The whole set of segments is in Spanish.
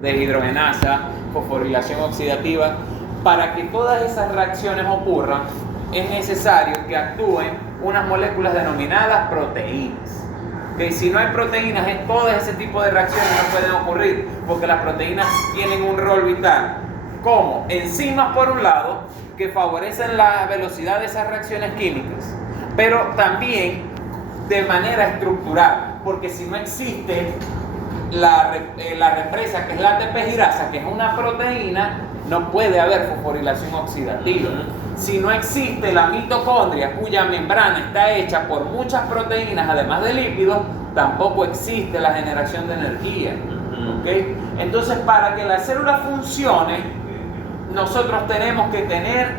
de hidrogenasa, fosforilación oxidativa. Para que todas esas reacciones ocurran, es necesario que actúen unas moléculas denominadas proteínas. Que si no hay proteínas, en todo ese tipo de reacciones no pueden ocurrir, porque las proteínas tienen un rol vital, como enzimas por un lado, que favorecen la velocidad de esas reacciones químicas, pero también de manera estructural, porque si no existe la represa, que es la ATP-girasa, que es una proteína, no puede haber fosforilación oxidativa. Si no existe la mitocondria, cuya membrana está hecha por muchas proteínas, además de lípidos, tampoco existe la generación de energía. ¿Okay? Entonces, para que la célula funcione, nosotros tenemos que tener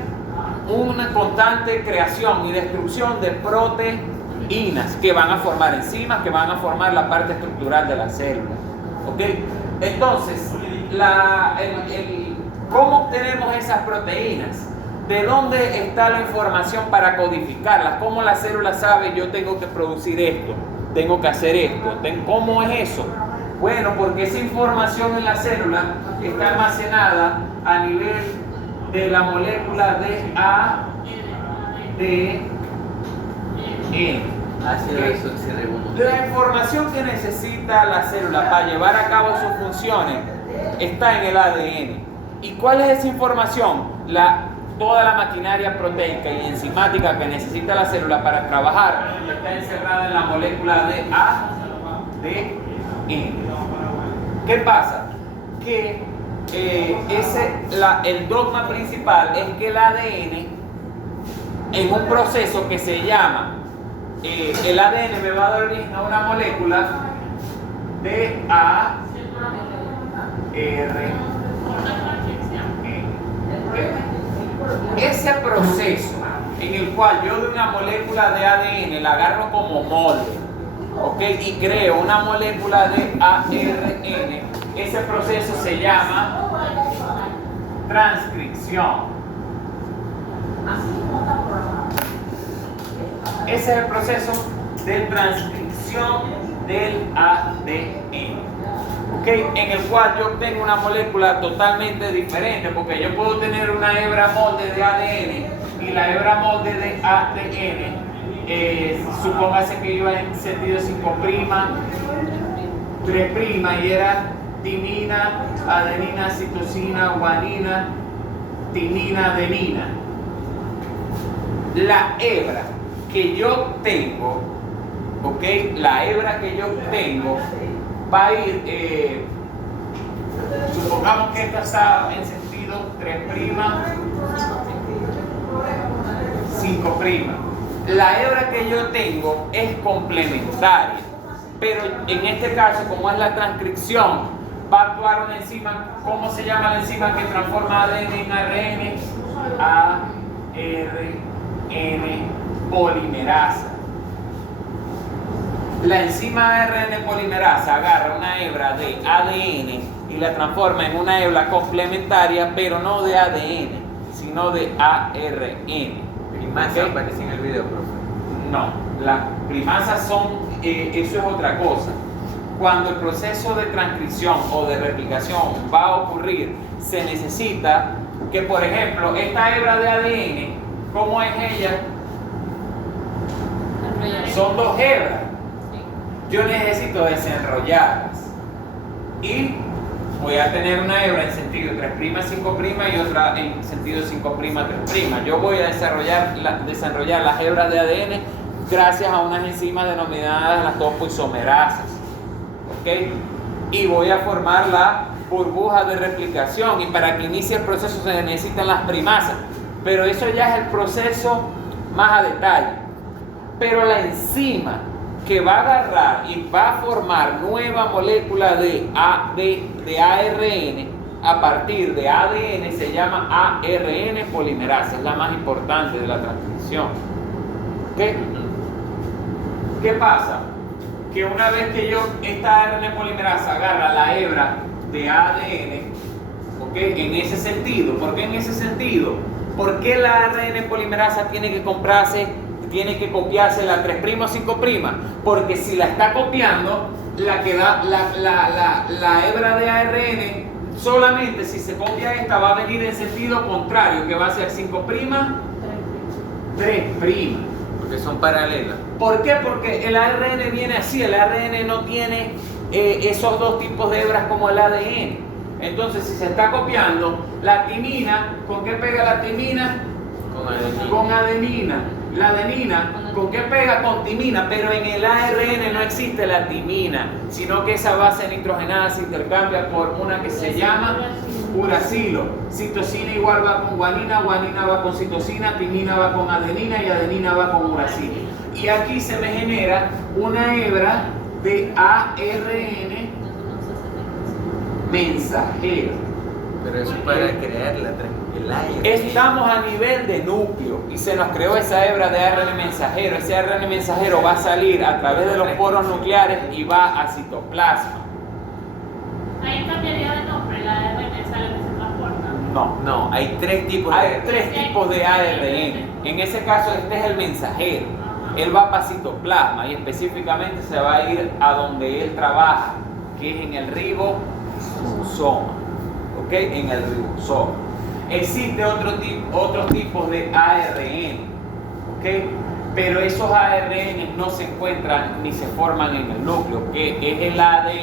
una constante creación y destrucción de proteínas que van a formar enzimas, que van a formar la parte estructural de la célula. ¿Okay? Entonces, ¿cómo obtenemos esas proteínas? ¿De dónde está la información para codificarlas? ¿Cómo la célula sabe yo tengo que producir esto? Tengo que hacer esto. ¿Cómo es eso? Bueno, porque esa información en la célula está almacenada a nivel de la molécula de ADN. La información que necesita la célula para llevar a cabo sus funciones está en el ADN. ¿Y cuál es esa información? Toda la maquinaria proteica y enzimática que necesita la célula para trabajar está encerrada en la molécula de ADN. ¿Qué pasa? Que el dogma principal es que el ADN, en un proceso que se llama, el ADN me va a dar origen a una molécula de ARN. Ese proceso en el cual yo de una molécula de ADN la agarro como molde, ¿okay? Y creo una molécula de ARN, ese proceso se llama transcripción. Ese es el proceso de transcripción del ADN. ¿Okay? En el cual yo obtengo una molécula totalmente diferente, porque yo puedo tener una hebra molde de ADN y la hebra molde de ADN, supóngase que iba en sentido 5', 3' y era timina, adenina, citosina, guanina, timina, adenina. La hebra que yo tengo, ¿ok? La hebra que yo tengo va a ir, supongamos que esta está en sentido 3', 5'. La hebra que yo tengo es complementaria, pero en este caso, como es la transcripción, va a actuar una enzima. ¿Cómo se llama la enzima que transforma ADN en ARN? ARN polimerasa. La enzima ARN polimerasa agarra una hebra de ADN y la transforma en una hebra complementaria, pero no de ADN, sino de ARN. ¿Primasa aparece en el video, profe? No, las primasas son, eso es otra cosa. Cuando el proceso de transcripción o de replicación va a ocurrir, se necesita que, por ejemplo, esta hebra de ADN, ¿cómo es ella? Son dos hebras. Yo necesito desenrollarlas y voy a tener una hebra en sentido 3', 5' y otra en sentido 5', 3'. Yo voy a desarrollar las hebras de ADN gracias a unas enzimas denominadas las topoisomerasas, ¿okay? Y voy a formar la burbuja de replicación, y para que inicie el proceso se necesitan las primasas, pero eso ya es el proceso más a detalle. Pero la enzima que va a agarrar y va a formar nueva molécula de ARN a partir de ADN se llama ARN polimerasa, es la más importante de la transcripción. ¿Okay? ¿Qué pasa? Que una vez que esta ARN polimerasa agarra la hebra de ADN, ¿okay? En ese sentido, ¿por qué en ese sentido? ¿Por qué la ARN polimerasa tiene que copiarse la 3' o 5'? Porque si la está copiando, la hebra de ARN Solamente si se copia esta va a venir en sentido contrario, que va a ser 5', 3'. Porque son paralelas. ¿Por qué? Porque el ARN viene así, el ARN no tiene esos dos tipos de hebras como el ADN. Entonces, si se está copiando la timina, ¿con qué pega la timina? Con adenina. La adenina, ¿con qué pega? Con timina, pero en el ARN no existe la timina, sino que esa base nitrogenada se intercambia por una que se llama uracilo. Citosina igual va con guanina, guanina va con citosina, timina va con adenina y adenina va con uracilo. Y aquí se me genera una hebra de ARN mensajero. Pero eso es para crear el ARN. Estamos a nivel de núcleo y se nos creó esa hebra de ARN mensajero. Ese ARN mensajero va a salir a través de los poros nucleares y va a citoplasma. Ahí cambiaría de nombre, la ARN es algo que se transporta. No, hay tres tipos de Hay ARN. tres tipos de ARN. En ese caso, este es el mensajero. Él va para citoplasma y específicamente se va a ir a donde él trabaja, que es en el ribosoma. ¿Ok? En el ribosoma. Existe otros tipos de ARN. ¿Ok? Pero esos ARN no se encuentran ni se forman en el núcleo, que es el ARN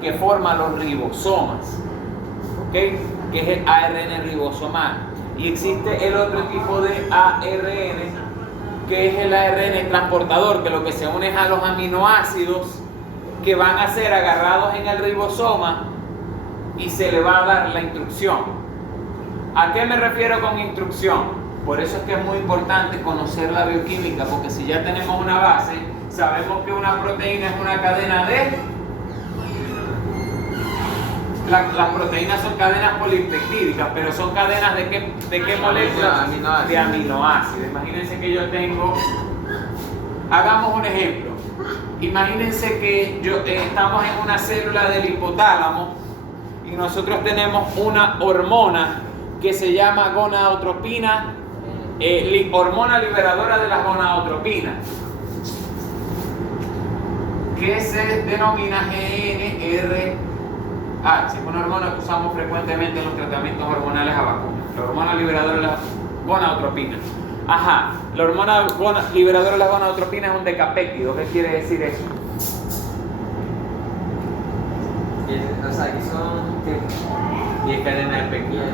que forma los ribosomas. ¿Ok? Que es el ARN ribosomal. Y existe el otro tipo de ARN, que es el ARN transportador, que lo que se une es a los aminoácidos que van a ser agarrados en el ribosoma y se le va a dar la instrucción. ¿A qué me refiero con instrucción? Por eso es que es muy importante conocer la bioquímica, porque si ya tenemos una base, sabemos que una proteína es una cadena de... Las proteínas son cadenas polipeptídicas, pero son cadenas de qué moléculas? Aminoácidos. De aminoácidos. Imagínense que yo tengo... Hagamos un ejemplo. Imagínense que estamos en una célula del hipotálamo y nosotros tenemos una hormona que se llama gonadotropina, hormona liberadora de las gonadotropinas, que se denomina GNRH, es una hormona que usamos frecuentemente en los tratamientos hormonales a vacunas, la hormona liberadora de las gonadotropinas. Ajá, la hormona liberadora de las gonadotropinas es un decapéptido. ¿Qué quiere decir eso? O sea, que son 10 cadenas pequeñas.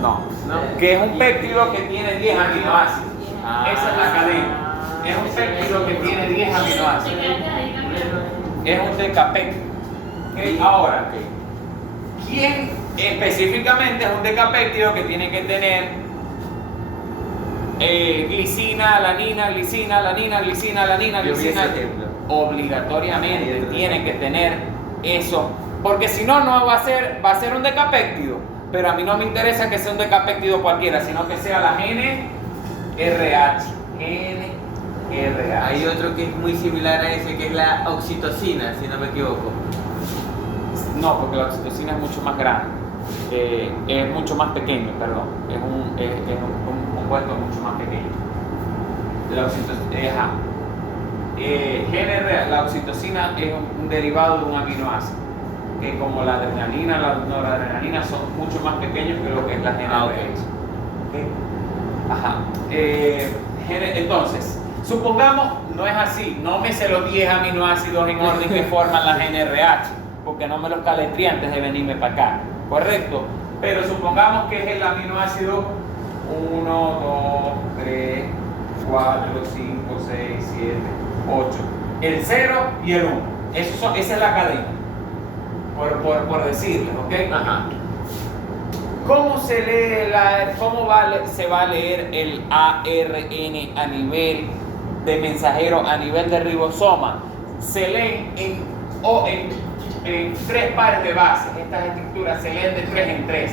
No. No. Que es un péptido que tiene 10 aminoácidos. Ah. Esa es la cadena. Es un péptido que tiene 10 aminoácidos. Es un decapéptido. ¿Okay? Ahora, ¿quién específicamente es un decapéptido que tiene que tener glicina, alanina, glicina, alanina, glicina, alanina, glicina? Obligatoriamente tiene que tener eso, porque si no, no va a ser un decapéptido. Pero a mí no me interesa que sea un decapéptido cualquiera, sino que sea la GNRH. Hay otro que es muy similar a ese, que es la oxitocina, si no me equivoco. No, porque la oxitocina es mucho más grande, es mucho más pequeño, perdón, es un compuesto mucho más pequeño. La oxitocina, la oxitocina es un derivado de un aminoácido, que como la adrenalina, la noradrenalina son mucho más pequeños que lo que es la GNRH. ¿Okay? Ajá. Entonces, supongamos, no es así, no me sé los 10 aminoácidos en orden que forman la GNRH, porque no me los caletré antes de venirme para acá, ¿correcto? Pero supongamos que es el aminoácido 1, 2, 3, 4, 5, 6, 7, 8, el 0 y el 1. Esa es la cadena, por decirles, ¿ok? Ajá. ¿Cómo se lee se va a leer el ARN a nivel de mensajero, a nivel de ribosoma? Se leen en 3 pares de bases. Estas estructuras se leen de 3 en 3.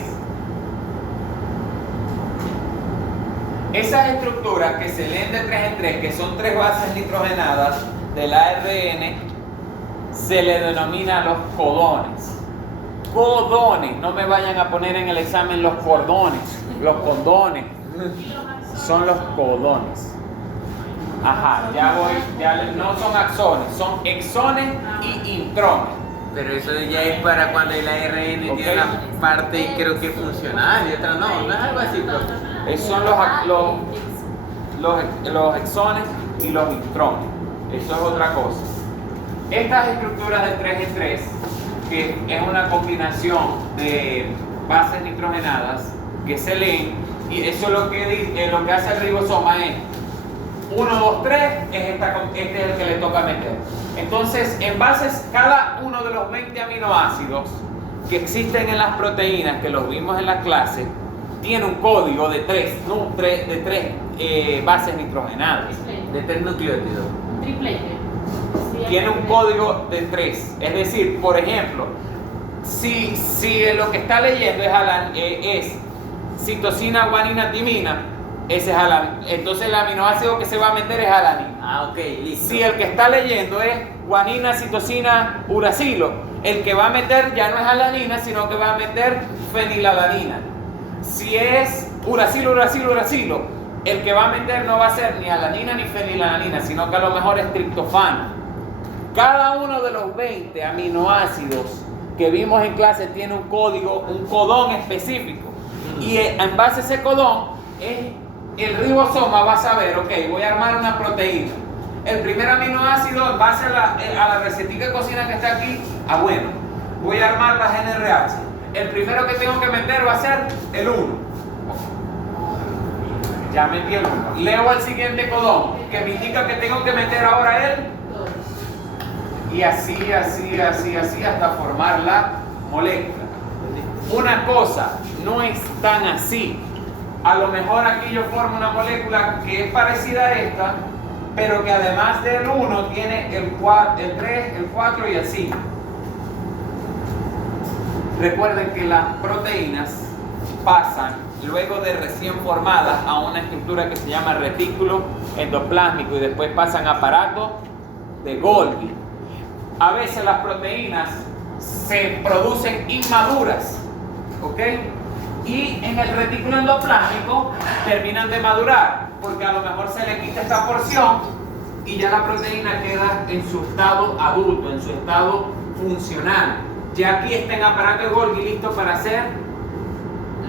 Esas estructuras que se leen de 3 en 3, que son 3 bases nitrogenadas del ARN, se le denomina los codones. Codones, no me vayan a poner en el examen los cordones, los condones, son los codones. Ajá, ya no son axones, son exones y intrones. Pero eso ya es para cuando el ARN Ok. tiene una parte, creo que funcional y otra no, no es algo así, pero Esos son los exones y los intrones. Eso es otra cosa. Estas estructuras de 3 en 3, que es una combinación de bases nitrogenadas que se leen, y eso es lo que hace el ribosoma es 1, 2, 3, este es el que le toca meter. Entonces, en bases, cada uno de los 20 aminoácidos que existen en las proteínas, que los vimos en la clase, tiene un código de 3 bases nitrogenadas. de 3 nucleótidos. Triplete. Tiene un código de 3. Es decir, por ejemplo, si lo que está leyendo es citosina, guanina, timina, ese es alanina. Entonces el aminoácido que se va a meter es alanina. Ah, ok, listo. Si el que está leyendo es guanina, citosina, uracilo, el que va a meter ya no es alanina, sino que va a meter fenilalanina. Si es uracilo, el que va a meter no va a ser ni alanina ni fenilalanina, sino que a lo mejor es triptofano. Cada uno de los 20 aminoácidos que vimos en clase tiene un código, un codón específico. Y en base a ese codón, el ribosoma va a saber, ok, voy a armar una proteína. El primer aminoácido, en base a la recetica de cocina que está aquí, bueno, voy a armar la GNRH. El primero que tengo que meter va a ser el 1. Ya metí el 1. Leo el siguiente codón, que me indica que tengo que meter ahora el. Y así hasta formar la molécula. Una cosa no es tan así. A lo mejor aquí yo formo una molécula que es parecida a esta, pero que además del 1 tiene el 3, el 4 y el 5. Recuerden que las proteínas pasan, luego de recién formadas, a una estructura que se llama retículo endoplásmico y después pasan a aparato de Golgi. A veces las proteínas se producen inmaduras, ¿ok? Y en el retículo endoplásmico terminan de madurar, porque a lo mejor se le quita esta porción y ya la proteína queda en su estado adulto, en su estado funcional. Ya aquí está en aparato de Golgi listo para ser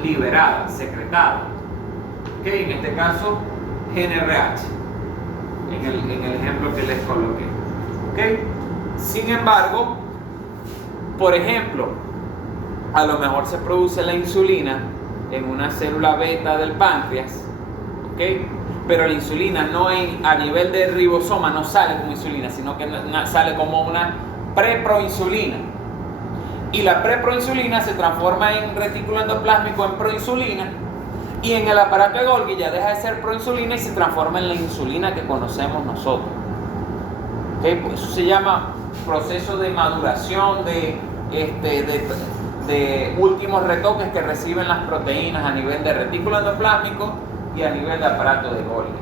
liberada, secretada. ¿Ok? En este caso, GNRH, en el ejemplo que les coloqué. ¿Ok? Sin embargo, por ejemplo, a lo mejor se produce la insulina en una célula beta del páncreas, ¿ok? Pero la insulina a nivel de ribosoma no sale como insulina, sino que sale como una preproinsulina. Y la preproinsulina se transforma en retículo endoplásmico en proinsulina, y en el aparato de Golgi ya deja de ser proinsulina y se transforma en la insulina que conocemos nosotros. ¿Okay? Pues eso se llama proceso de maduración de últimos retoques que reciben las proteínas a nivel de retículo endoplásmico y a nivel de aparato de Golgi.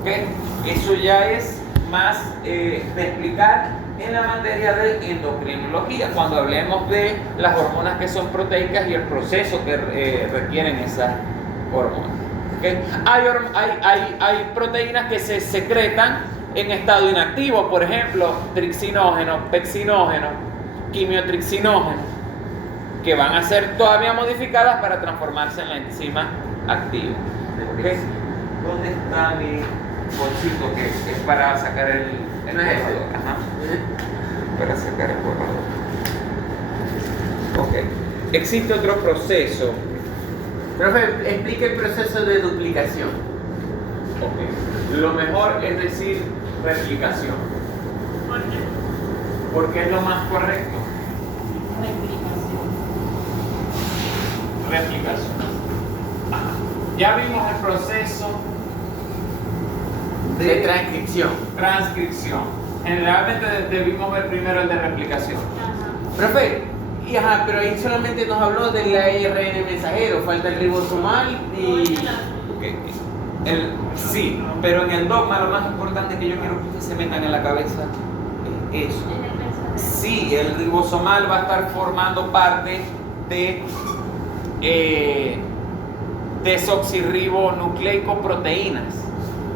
¿Okay? Eso ya es más de explicar en la materia de endocrinología, cuando hablemos de las hormonas que son proteicas y el proceso que requieren esas hormonas. ¿Okay? Hay proteínas que se secretan en estado inactivo, por ejemplo, trixinógeno, pexinógeno, quimiotrixinógeno, que van a ser todavía modificadas para transformarse en la enzima activa. ¿Okay? ¿Dónde está mi bolsito que es para sacar el borrador? Ajá. Para sacar el borrador. Ok. Existe otro proceso. Profe, explique el proceso de duplicación. Ok. Lo mejor es decir replicación. ¿Por qué? Porque es lo más correcto. Replicación. Ajá. Ya vimos el proceso De transcripción. transcripción. Generalmente debimos ver primero el de replicación. Profe, pero ahí solamente nos habló del ARN mensajero, falta el ribosomal y... Sí, pero en el dogma lo más importante que yo quiero que ustedes se metan en la cabeza es eso. Sí, el ribosomal va a estar formando parte de desoxirribonucleicoproteínas,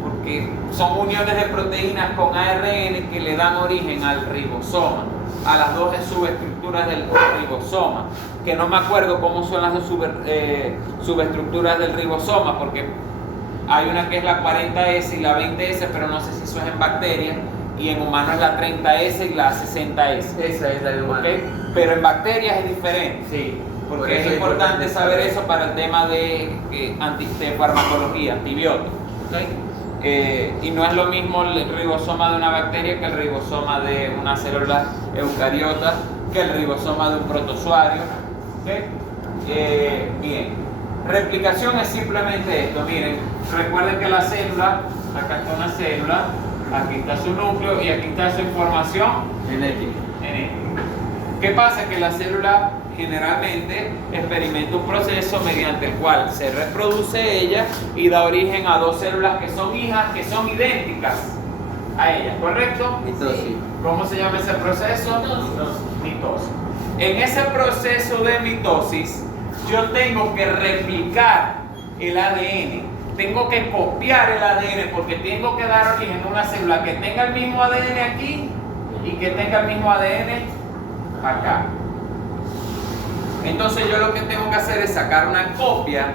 porque son uniones de proteínas con ARN que le dan origen al ribosoma, a las dos subestructuras subestructuras del ribosoma, que no me acuerdo cómo son las subestructuras del ribosoma, porque hay una que es la 40S y la 20S, pero no sé si eso es en bacterias, y en humanos es la 30S y la 60S. Esa es la de humano. ¿Okay? Pero en bacterias es diferente. Sí. Porque es importante saber eso para el tema de farmacología, antibióticos. ¿Okay? Y no es lo mismo el ribosoma de una bacteria que el ribosoma de una célula eucariota, que el ribosoma de un protozoario. ¿Okay? Bien, replicación es simplemente esto. Miren, recuerden que la célula, acá está una célula, aquí está su núcleo y aquí está su información Genética. ¿Qué pasa? Que la célula generalmente experimenta un proceso mediante el cual se reproduce ella y da origen a dos células que son hijas, que son idénticas a ella, ¿correcto? Mitosis. ¿Cómo se llama ese proceso? Mitosis. En ese proceso de mitosis, yo tengo que replicar el ADN. Tengo que copiar el ADN porque tengo que dar origen a una célula que tenga el mismo ADN aquí y que tenga el mismo ADN acá. Entonces yo lo que tengo que hacer es sacar una copia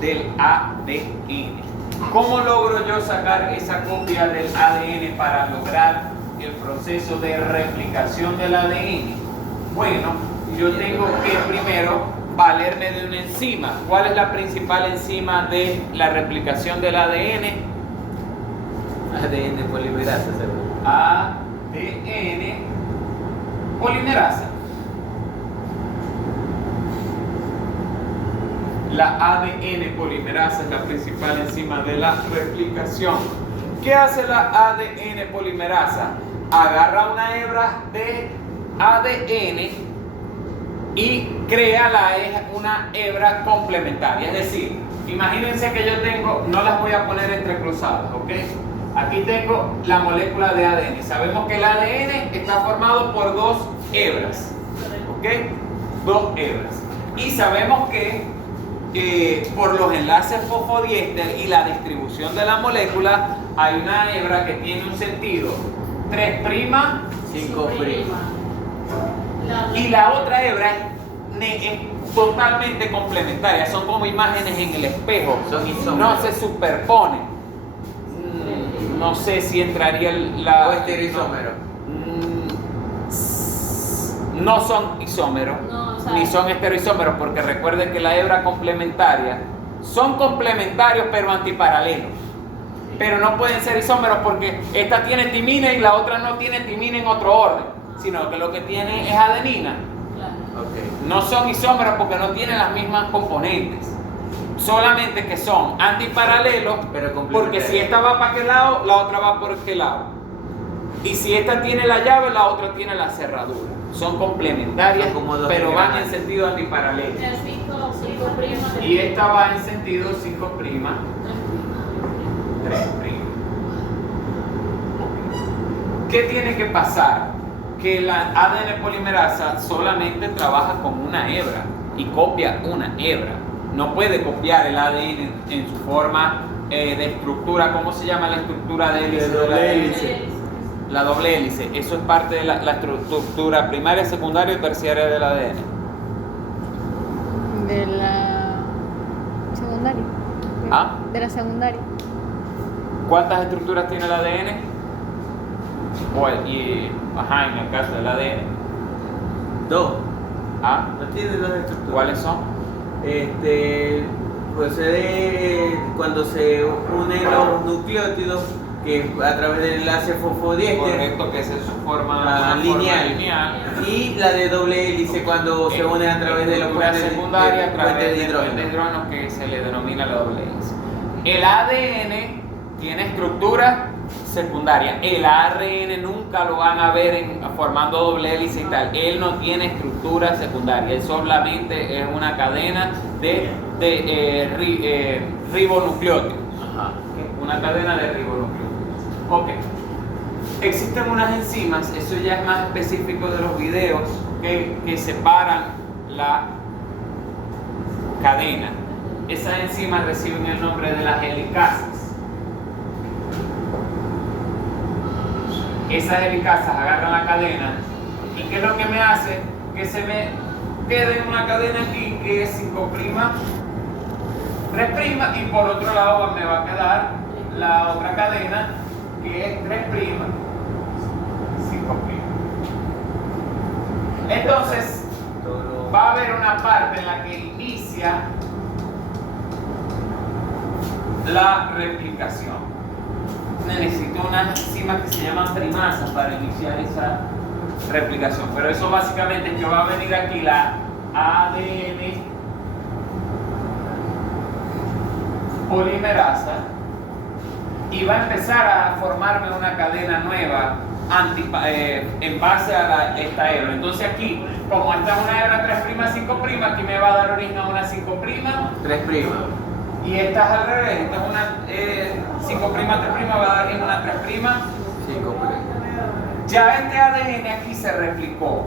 del ADN. ¿Cómo logro yo sacar esa copia del ADN para lograr el proceso de replicación del ADN? Bueno, yo tengo que primero valerme de una enzima. ¿Cuál es la principal enzima de la replicación del ADN? ADN polimerasa, ¿sabes? ADN polimerasa. La ADN polimerasa es la principal enzima de la replicación. ¿Qué hace la ADN polimerasa? Agarra una hebra de ADN y crea una hebra complementaria. Es decir, imagínense que yo tengo, no las voy a poner entrecruzadas, ¿ok? Aquí tengo la molécula de ADN. Sabemos que el ADN está formado por dos hebras, ¿ok? Dos hebras. Y sabemos que por los enlaces fosfodiéster y la distribución de la molécula, hay una hebra que tiene un sentido 3', 5'. y la otra hebra es totalmente complementaria. Son como imágenes en el espejo, Son isómeros. no se superponen. No sé si entraría la... O estereoisómero. No son isómeros, No, o sea, ni son estereoisómeros, porque recuerden que la hebra complementaria son complementarios pero antiparalelos. Pero no pueden ser isómeros porque esta tiene timina y la otra no tiene timina en otro orden, sino que lo que tiene es adenina. Claro. Ok. No son isómeros porque no tienen las mismas componentes. Solamente que son antiparalelos, Pero complementarios. porque si esta va para aquel lado, la otra va por aquel lado. Y si esta tiene la llave, la otra tiene la cerradura. Son complementarias, Son como dos pero van en engranajes. sentido antiparalelo. El 5 prima. Y esta va en sentido 5', 3'. ¿Qué tiene que pasar? Que la ADN polimerasa solamente trabaja con una hebra y copia una hebra. No puede copiar el ADN en su forma de estructura. ¿Cómo se llama la estructura de hélice? De doble hélice. La doble hélice. Eso es parte de la estructura primaria, secundaria y terciaria del ADN. De la secundaria. ¿Ah? De la secundaria. ¿Cuántas estructuras tiene el ADN? En el caso del ADN. Dos. ¿Ah? No tiene dos estructuras. ¿Cuáles son? Procede cuando se unen los nucleótidos, que a través del enlace fosfodiéster. Correcto, que es en su forma, una Lineal. forma lineal. Y la de doble hélice cuando se unen a través de los estructura puentes secundaria, a través puentes de hidrógeno, que se le denomina la doble hélice. El ADN tiene estructura secundaria. El ARN nunca lo van a ver formando doble hélice y tal. Él no tiene estructura secundaria. Él solamente es una cadena de ribonucleótidos. Ajá. Una cadena de ribonucleótidos. Ok. Existen unas enzimas, eso ya es más específico de los videos, que separan la cadena. Esas enzimas reciben el nombre de las helicasas. Esas helicasas agarran la cadena y ¿qué es lo que me hace? que se me quede en una cadena aquí que es 5', 3', y por otro lado me va a quedar la otra cadena que es 3', 5'. Entonces, va a haber una parte en la que inicia la replicación. Necesito unas enzimas que se llaman primasas para iniciar esa replicación, pero eso básicamente es que va a venir aquí la ADN polimerasa y va a empezar a formarme una cadena nueva en base a esta hebra. Entonces aquí, como esta es una hebra 3', 5', aquí me va a dar origen a una 5', 3'. y esta es al revés, esta es una 5', 3', va a dar origen a una 3'. 5'. Ya este ADN aquí se replicó.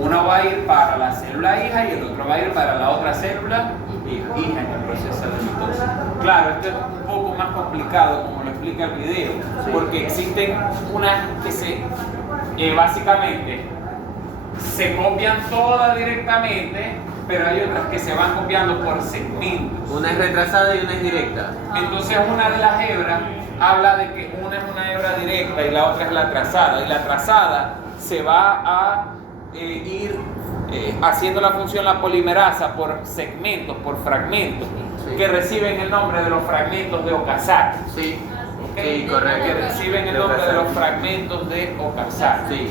Uno va a ir para la célula hija y el otro va a ir para la otra célula hija en el proceso de mitosis. Claro, esto es un poco más complicado como lo explica el video, porque existen unas que básicamente se copian todas directamente, pero hay otras que se van copiando por segmentos. Una es retrasada y una es directa. Entonces una de las hebras habla de que una es una hebra directa y la otra es la trazada, y la trazada se va a ir haciendo la función la polimerasa por segmentos, por fragmentos, que reciben el nombre de los fragmentos de Okazaki. Sí, ¿Okay? sí, correcto. Que reciben el nombre de los fragmentos de Okazaki. Sí.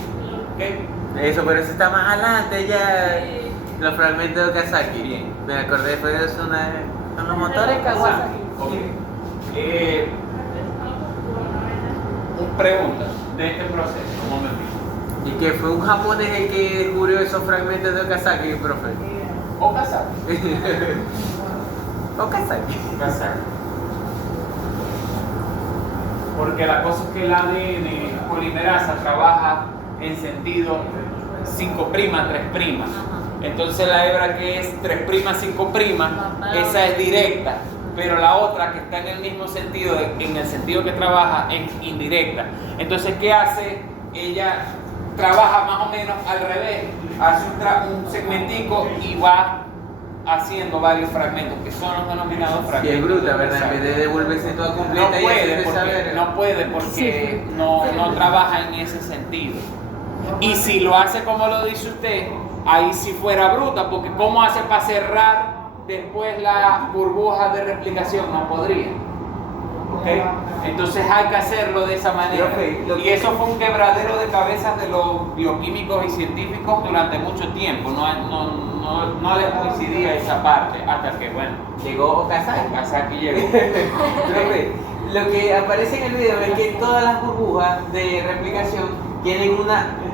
¿Okay? Eso, pero eso está más adelante ya. Los fragmentos de Okazaki. Bien. Me acordé después de eso, son los motores Kawasaki. Okay. Pregunta de este proceso, un momentito. Y que fue un japonés el que descubrió esos fragmentos de Okazaki, profe. Okazaki. Okazaki. Okazaki. Porque la cosa es que el ADN polimerasa trabaja en sentido 5', 3'. Entonces la hebra que es 3', 5', esa es directa, pero la otra que está en el mismo sentido, en el sentido que trabaja, es indirecta. Entonces, ¿qué hace? Ella trabaja más o menos al revés, hace un segmentico y va haciendo varios fragmentos, que son los denominados fragmentos. Y es bruta, ¿verdad? En vez de devolverse toda completa No puede porque no trabaja en ese sentido. Y si lo hace como lo dice usted, ahí sí fuera bruta, porque ¿cómo hace para cerrar después la burbuja de replicación? No podría. ¿Okay? Entonces hay que hacerlo de esa manera. Y eso fue un quebradero de cabezas de los bioquímicos y científicos durante mucho tiempo. No les coincidía esa parte hasta que, bueno, llegó Okazaki. Okazaki llegó. Lo que aparece en el video es que todas las burbujas de replicación tienen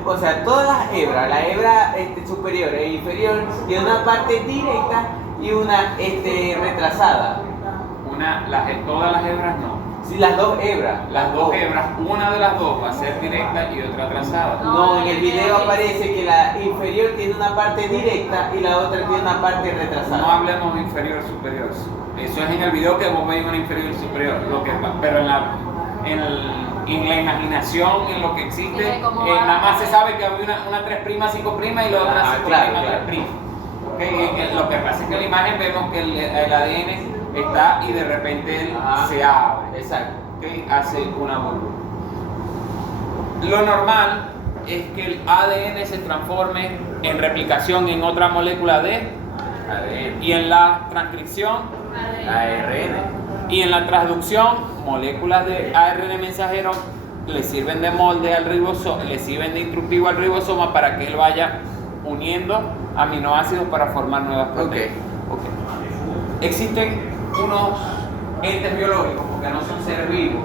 o sea, todas las hebras, la hebra superior e inferior, tiene una parte directa y una retrasada. Todas las hebras no. Sí, las dos hebras. Las dos hebras, una de las dos va a ser directa y otra trazada. No, en el video aparece que la inferior tiene una parte directa y la otra tiene una parte retrasada. No hablemos de inferior superior. Eso es en el video que vos veis una inferior y superior. Pero en la imaginación, en lo que existe, nada más se sabe que había una 3', 5', y la otra 5', claro. 3'. ¿Okay? Lo que pasa es que en la imagen vemos que el ADN está y de repente él se abre. Exacto. ¿Okay? Hace una burbuja. Lo normal es que el ADN se transforme en replicación en otra molécula de ADN. y en la transcripción ARN. y en la transducción moléculas de ARN mensajero le sirven de molde al ribosoma, le sirven de instructivo al ribosoma para que él vaya uniendo aminoácidos para formar nuevas proteínas. Okay. Existen unos entes biológicos, porque no son seres vivos,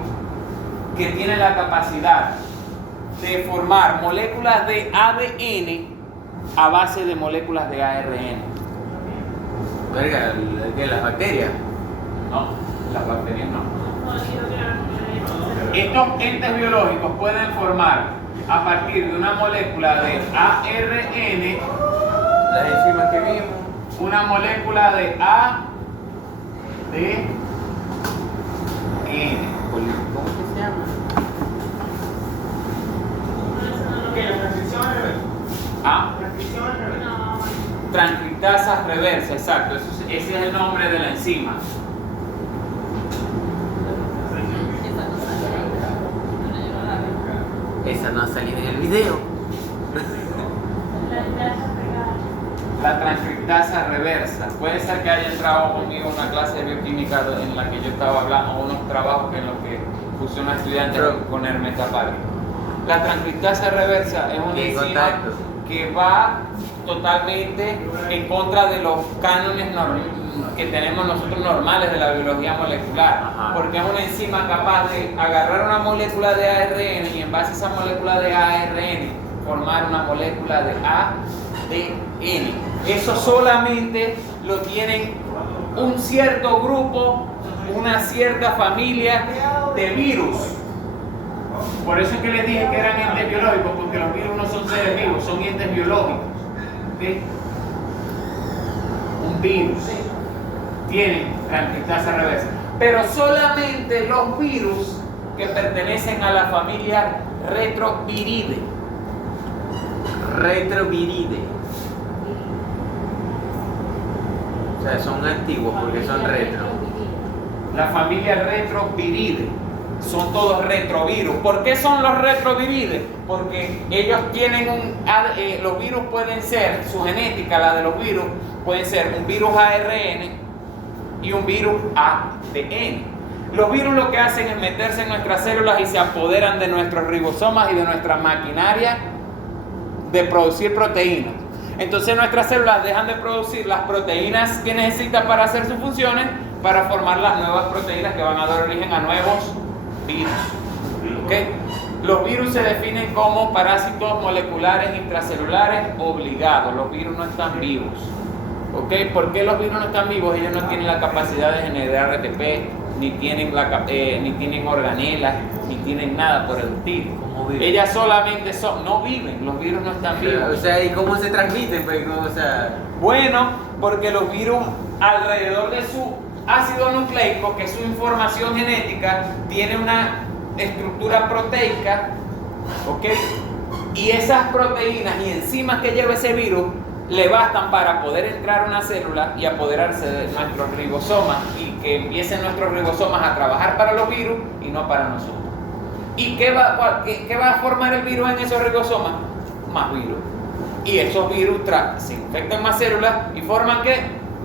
que tienen la capacidad de formar moléculas de ADN a base de moléculas de ARN. Verga, las bacterias. No, las bacterias no. Estos entes biológicos pueden formar a partir de una molécula de ARN, Las enzimas que vimos. una molécula de ADN. ¿Cómo que se llama? Ah, No, transcriptasa reversa, exacto. Ese es el nombre de la enzima. Esa no ha salido en el video. la grasa pegada. La transcriptasa reversa. Puede ser que haya entrado conmigo una clase de bioquímica en la que yo estaba hablando, o unos trabajos en los que puse una estudiante con Hermes Tapari. La transcriptasa reversa es una enzima que va totalmente en contra de los cánones que tenemos nosotros normales de la biología molecular. Ajá. Porque es una enzima capaz de agarrar una molécula de ARN y en base a esa molécula de ARN formar una molécula de ADN. Eso solamente lo tienen un cierto grupo, una cierta familia de virus. Por eso es que les dije que eran entes biológicos, porque los virus no son seres vivos, son entes biológicos. ¿Okay? Un virus tiene transcriptasa reversa, pero solamente los virus que pertenecen a la familia Retroviridae. Retroviridae. O sea, son antiguos porque son retro. La familia Retroviridae. Son todos retrovirus. ¿Por qué son los retroviridae? Porque ellos tienen los virus pueden ser, su genética, la de los virus, pueden ser un virus ARN y un virus ADN. Los virus lo que hacen es meterse en nuestras células y se apoderan de nuestros ribosomas y de nuestra maquinaria de producir proteínas. Entonces nuestras células dejan de producir las proteínas que necesitan para hacer sus funciones, para formar las nuevas proteínas que van a dar origen a nuevos virus. ¿Okay? Los virus se definen como parásitos moleculares intracelulares obligados. Los virus no están vivos. ¿Okay? ¿Por qué los virus no están vivos? Ellos no tienen la capacidad de generar ATP, ni tienen organelas, ni tienen nada por el estilo. Ellas solamente no viven, los virus no están vivos. O sea, ¿y cómo se transmiten? Pues, o sea... Bueno, porque los virus alrededor de su ácido nucleico, que es su información genética, tiene una estructura proteica, ¿ok? Y esas proteínas y enzimas que lleva ese virus le bastan para poder entrar a una célula y apoderarse de nuestros ribosomas y que empiecen nuestros ribosomas a trabajar para los virus y no para nosotros. ¿Y qué va a formar el virus en esos ribosomas? Más virus. Y esos virus se infectan más células y forman ¿qué?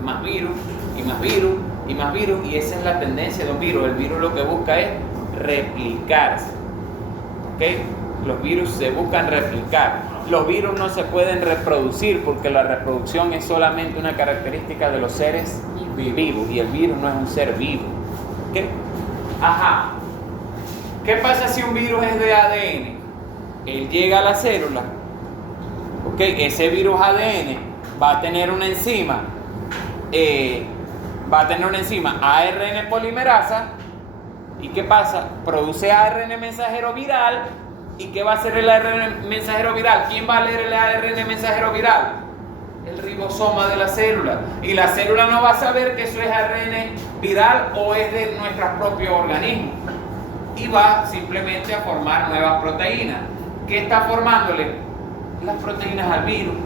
Más virus y más virus y más virus, y esa es la tendencia de un virus. El virus lo que busca es replicarse. ¿Okay? Los virus se buscan replicar. Los virus no se pueden reproducir porque la reproducción es solamente una característica de los seres vivos y el virus no es un ser vivo. ¿Okay? Ajá. ¿Qué pasa si un virus es de ADN? Él llega a la célula. ¿Okay? Ese virus ADN va a tener una enzima. ARN polimerasa. ¿Y qué pasa? Produce ARN mensajero viral. ¿Y qué va a hacer el ARN mensajero viral? ¿Quién va a leer el ARN mensajero viral? El ribosoma de la célula. Y la célula no va a saber que eso es ARN viral o es de nuestro propio organismo. Y va simplemente a formar nuevas proteínas. ¿Qué está formándole? Las proteínas al virus.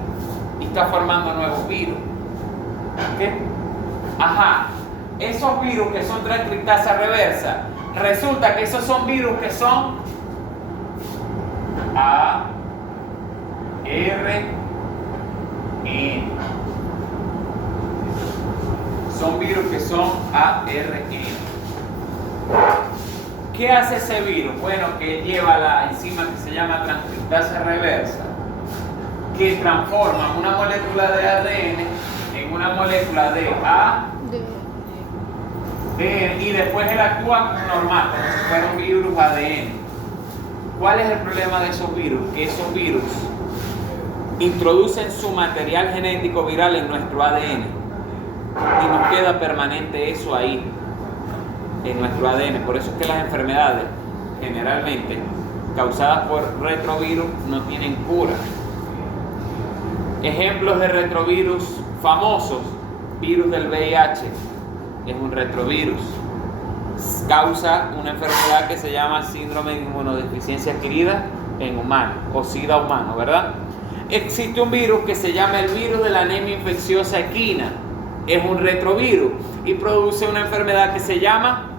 Y está formando nuevos virus. ¿Okay? Ajá. Esos virus que son transcriptasa reversa, resulta que esos son virus que son ARN. Son virus que son ARN. ¿Qué hace ese virus? Bueno, que lleva la enzima que se llama transcriptasa reversa, que transforma una molécula de ADN en una molécula de ADN y después él actúa normal, como si fuera un virus ADN. ¿Cuál es el problema de esos virus? Que esos virus introducen su material genético viral en nuestro ADN y nos queda permanente eso ahí en nuestro ADN. Por eso es que las enfermedades generalmente causadas por retrovirus no tienen cura. Ejemplos de retrovirus famosos: virus del VIH es un retrovirus, causa una enfermedad que se llama síndrome de inmunodeficiencia adquirida en humanos o SIDA humano, ¿verdad? existe un virus que se llama el virus de la anemia infecciosa equina. Es un retrovirus y produce una enfermedad que se llama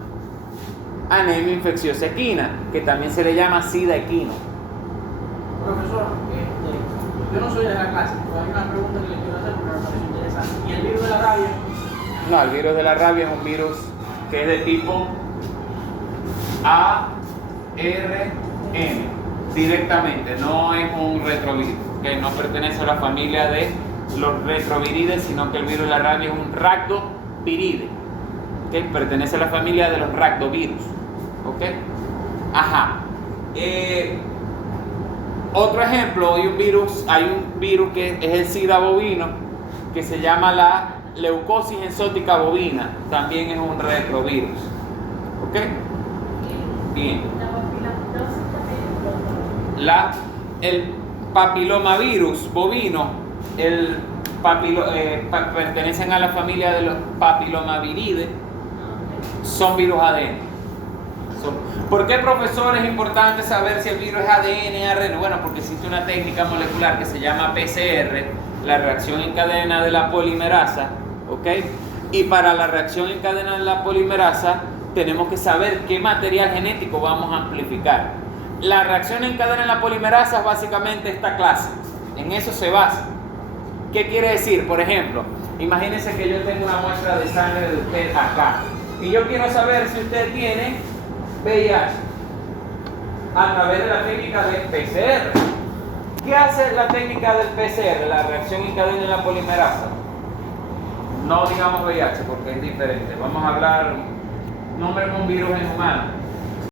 anemia infecciosa equina, que también se le llama sida equino. Profesor, yo no soy de la clase, pero hay una pregunta que le quiero hacer porque me parece interesante. ¿Y el virus de la rabia? No, el virus de la rabia es un virus que es de tipo ARN directamente, no es un retrovirus, que no pertenece a la familia de los retrovirides, sino que el virus de la rabia es un rhabdoviride, que pertenece a la familia de los rhabdovirus. ¿Ok? Ajá. Otro ejemplo, hay un virus que es el SIDA bovino, que se llama la leucosis enzótica bovina, también es un retrovirus. ¿Ok? Bien. El papilomavirus bovino, pertenecen a la familia de los papilomavirides, son virus ADN. ¿Por qué, profesor, es importante saber si el virus es ADN, ARN? Bueno, porque existe una técnica molecular que se llama PCR, la reacción en cadena de la polimerasa, ¿ok? Y para la reacción en cadena de la polimerasa tenemos que saber qué material genético vamos a amplificar. La reacción en cadena de la polimerasa es básicamente esta clase, en eso se basa. ¿Qué quiere decir? Por ejemplo, imagínense que yo tengo una muestra de sangre de usted acá y yo quiero saber si usted tiene VIH a través de la técnica del PCR. ¿Qué hace la técnica del PCR, la reacción en cadena de la polimerasa? No digamos VIH porque es diferente. Vamos a hablar, nombre un virus en humano.